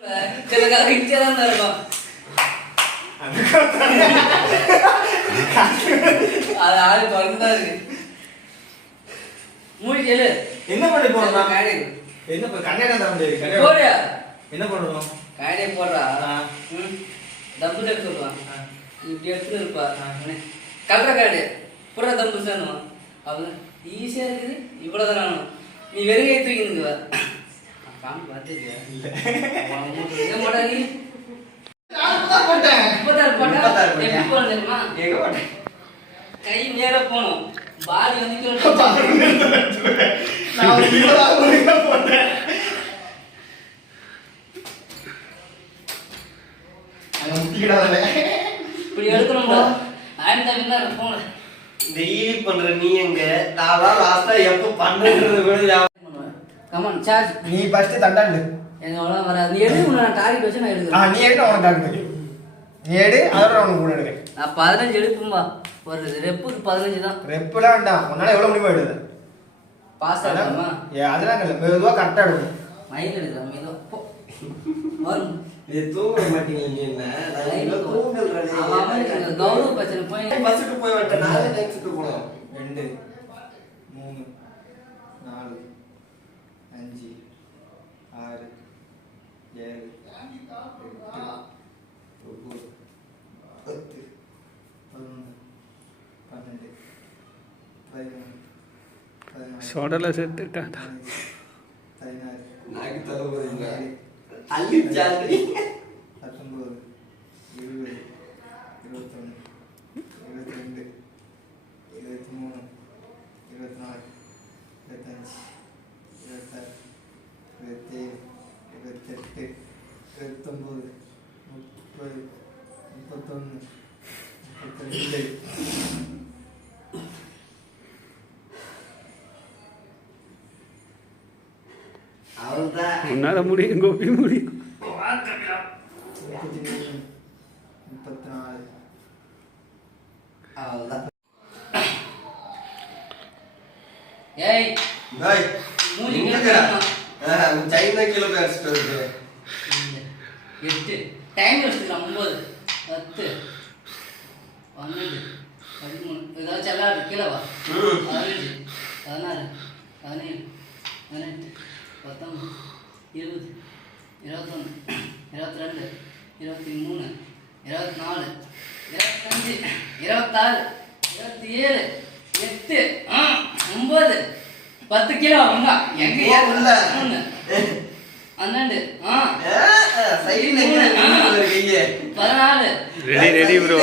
சில காலம் இடிச்சே தான் இருக்கும். அது ஆளு தொடர்ந்துதான் இருக்கு. மூடி கேளு. என்ன பண்ணி போடணும்? காடை என்ன கண்ணாடி தர முடியாது. போடு. என்ன பண்ணணும்? காடை போடுறா. தம்பு எடுத்து வருவான். இப்படி எடுத்துட்டு இருப்பா. கல்ற காடு புற தம்பு சாணுவான். அவன் ஈஸியா இருக்குது. இவ்வளவுதான் நானும். நீ வெறுங்கையை தூக்கினுக்குவ. காமி பார்த்துக்க. இல்லை மாட்டா நீ. கை நேர போனோம். பாடி வந்து இப்படி எடுக்கணும்டா. போன டெய்லி பண்ற நீ எங்க நான் லாஸ்டா எப்ப பண்றது கூட கமான் சார்ஜ். நீ ஃபர்ஸ்ட் தண்டாண்டு எனக்கு அவ்வளோ வராது. நீ எடுத்து நான் டார்கெட் வச்சு நான் எடுக்கிறேன். நீ எடுத்து அவனுக்கு டார்கெட் நீ எடு அதோட அவனுக்கு கூட எடுக்க. நான் 15 எடுக்கும்பா. ஒரு ரெப்புக்கு 15 தான். ரெப்புலாம் வேண்டாம். உன்னால எவ்வளவு முடியுமோ எடுது. பாஸ் ஆகலாமா? அதெல்லாம் இல்லை. மெதுவா கரெக்டா எடுக்கும். மயில் எடுக்கலாம் மெதுவா. வரும். நீ தூங்க மாட்டீங்க நீ என்ன நான் தூங்கல்றேன். கௌரவ பிரச்சனை போய் பஸ்ஸுக்கு போய் விட்டேன். நாளை நைட்டுக்கு போனோம். 2 3 4 5 6 7 8 9 10 11 12 சோடல சேர்த்துட்டான். 16 நாக்கு தலவுறீங்க அள்ளி சாந்தி 19 20 21 22 23 24 25 26 27 28 29 30 31 32 அவள்தான் உன்னால முடியும் கோபி முடியும். 34 அவள்தான். ஏய் பாய் மூஞ்சி மூஞ்சிக்கா. கேட்கறான். உன் சைனா கிலோ பேசிட்டு இருக்கு. 8 டைம் வச்சுக்கலாம். 9 10 12 13 ஏதாவது செல்லாது கீழே வா. 15 16 17 18 19 20 21 22 23 24 25 26 27 8 9 10 கிலோ வாங்க. எங்க இல்ல 12 சைடுல இருக்கீங்க 14 ரெடி ப்ரோ.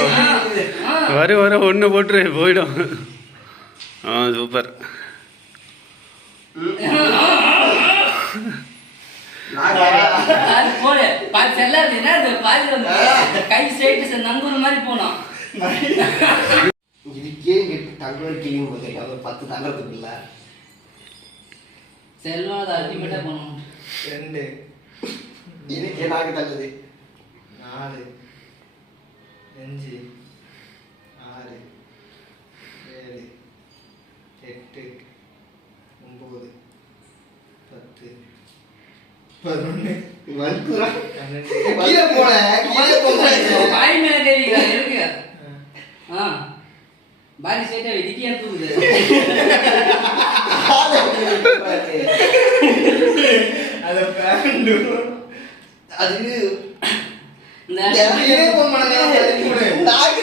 வர ஒன்று போட்டுரு போயிடும். சூப்பர். போடு பாதி செல்லாது. என்ன பாதி வந்து கை ஸ்ட்ரைட் நங்கூர் மாதிரி போனோம். இதுக்கே தங்கல் கிளீன் பண்ணுறீங்க. ஒரு 10 தங்கறதுக்கு இல்லை. செல்வம் அதை அல்டிமேட்டா போனோம். 2 இதுக்கே நாக்கு தங்குது. 4 5 6 7 8 9 10 11 வல்குறா 12 கீழே போன பாய் மேல தெரியுங்க இருக்கு. பாடி ஸ்ட்ரைட்டா விதிக்கி அனுப்புது. அத பேண்டு அது இந்த நாக்கு